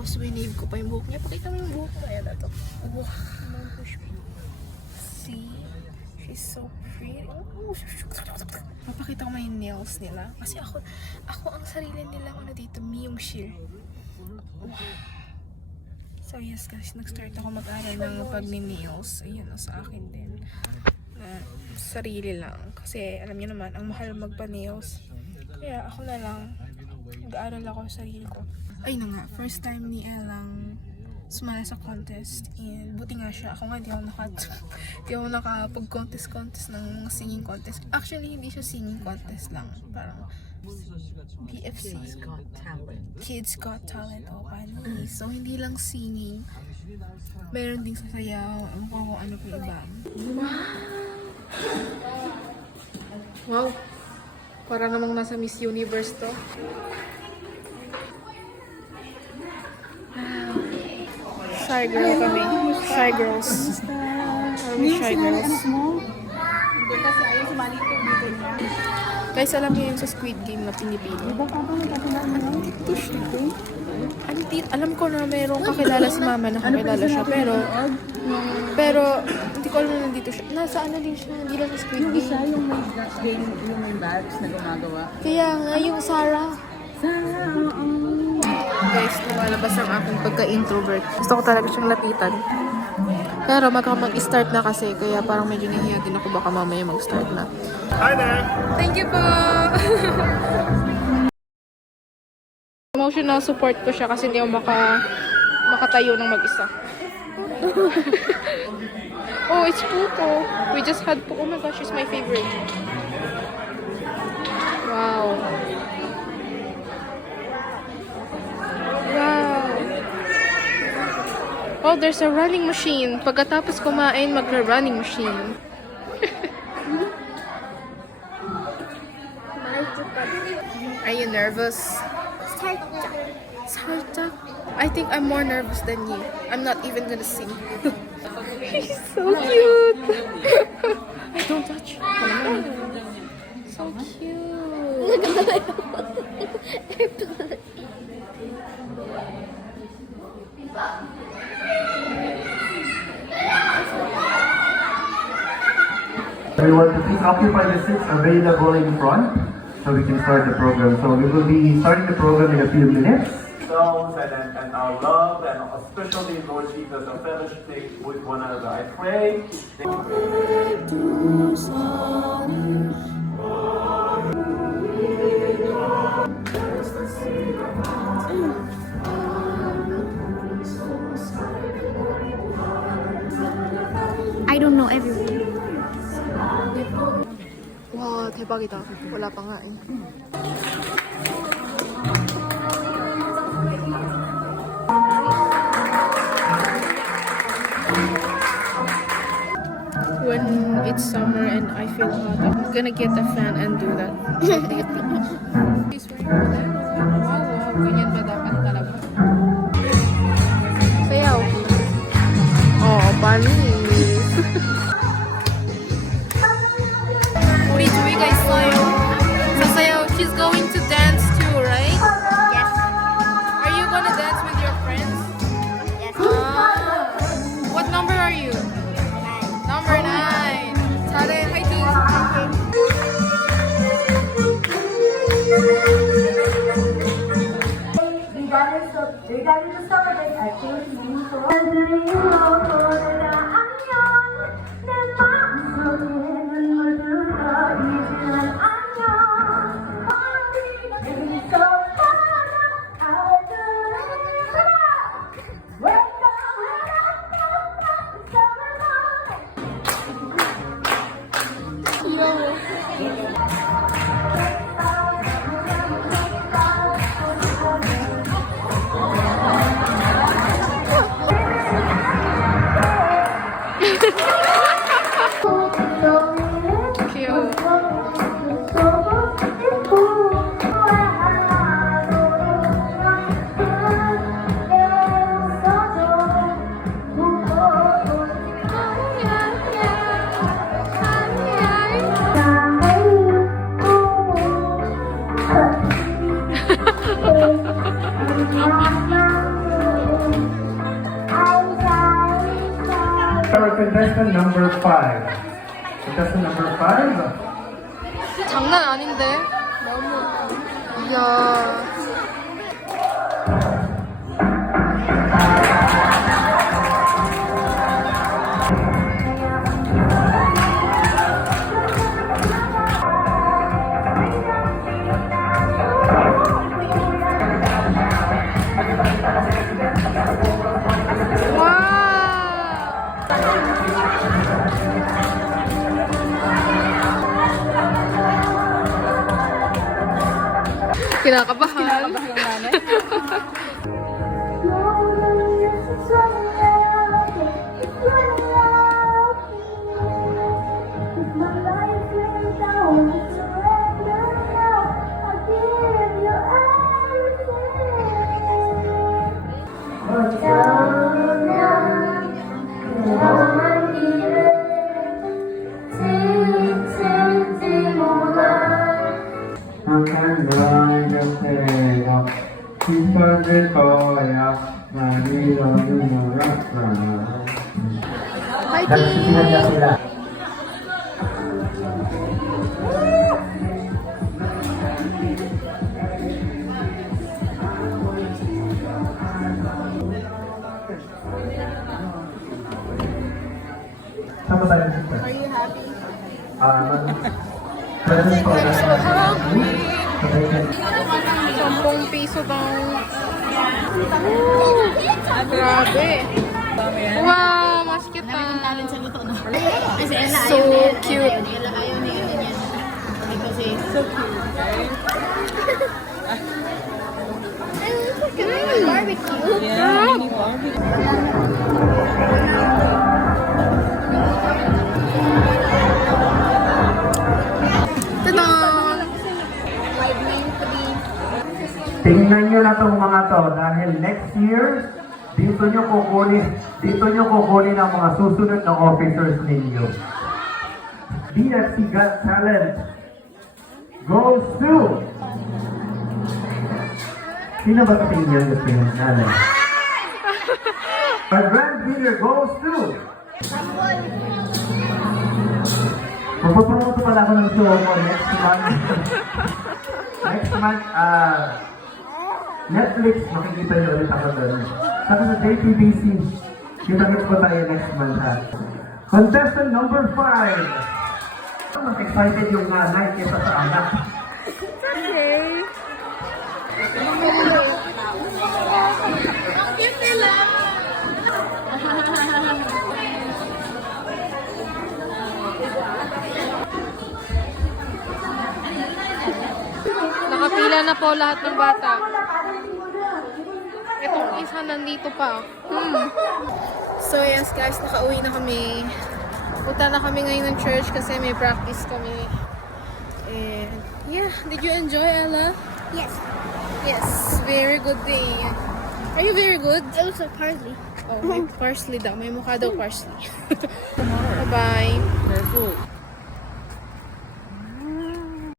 Tapos winave ko pa yung buhok niya. Pakita mo yung buhok mo. Ayan na to. See? She's so pretty. Papakita ko yung nails nila. Kasi ako ang sarili nila dito, Myung-shil. So yes guys, nag-start ako mag-aral ng pag-nails. Ayan, sa akin din. Sarili lang. Kasi alam niyo naman, ang mahal magpa-nails. Kaya ako na lang, mag-aaral ako sa sarili ko. Ay na nga, first time ni Elang sumala sa contest. And buti nga siya. Ako nga, di ako nakapag-contest ng singing contest. Actually, hindi siya singing contest lang. Parang BFC. Kids Got Talent. O, paano? So, hindi lang singing. Meron ding sasayaw. Ano ko kung ano pa iba. Wow! Parang namang nasa Miss Universe to. Shy girl kami. Shy girls. Kami shy girls. Guys, alam niyo yun sa Squid Game na pinipili. Alam ko na mayroong kakilala si mama na kakilala siya. Pero hindi ko alam na nandito siya. Nasa ano din siya. Hindi lang sa Squid Game. Siya yung may bags na gumagawa. Kaya nga, yung Sarah. Guys, lumalabas ang aking pagka-introvert. Gusto ko talaga siyang lapitan. Pero mag-start na kasi, kaya parang medyo nahiya din ako baka mamaya mag-start na. Hi there! Thank you po! Emotional support ko siya kasi hindi ako makatayo ng mag-isa. Oh, it's Puto. We just had Puto. Oh my gosh, she's my favorite. Wow. Oh, there's a running machine. Pagkatapos kumain, magra-running machine. Are you nervous? Saltak. I think I'm more nervous than you. I'm not even gonna sing. She's so cute. Don't touch. So cute. Everyone to please occupy the seats available in front so we can start the program. So we will be starting the program in a few minutes. And our love and especially Lord Jesus, our fellowship with one another. I pray. I don't know everyone. Wow, 대박이다. Wala pa nga eh. When it's summer and I feel hot, I'm gonna get a fan and do that. Wow, ganyan ba dapat talaga? Sayaw. Oh, panis. Guys, sasayaw. She's going to dance too, right? Yes. Are you gonna dance with your friends? Yes. What number are you? 9. Number 9. 잘해, 화이팅! Regarding the celebrate activities for our contestant number 5. Contestant number 5. 장난 아닌데? 너무. 이야. Kinakabahan. Kinakabahan yung nanay. Hanggang ng pera, sipagin koya, manilo yung rasa. Fighting! Sama tayo sister. Are you happy? Present po. I'm so happy! Sabay 10 piso daw. Grabe. Wow, mas cute na. Sa luto, no? Kasi Ella So ayaw ni cute. Ella ayaw ni ganyan. Kasi so cute. Barbecue. Yeah, mini barbecue. Tada! Tingnan nyo na itong mga to dahil next year, dito nyo kukunin ang mga susunod na officers ninyo. DFC Got Talent goes to... Sino ba tingin niyo gusto nyo? Nanay? Our grand winner goes to... Magpapromoto pala ako ng show ko next month. Next month, Netflix, makikita niyo ulit ako doon. Saka sa JTBC, kita-kits po tayo next month ha. Contestant number 5. Mas excited yung nanay kesa sa anak. Okay. Ang cute nila! Nakapila na po lahat ng bata. Itong isa nandito pa. So yes guys, nakauwi na kami. Punta na kami ngayon ng church kasi may practice kami. And yeah, did you enjoy, Ella? Yes. Yes, very good day. Are you very good? It looks like parsley. Oh, may parsley daw. May mukha daw parsley. Bye-bye. Careful.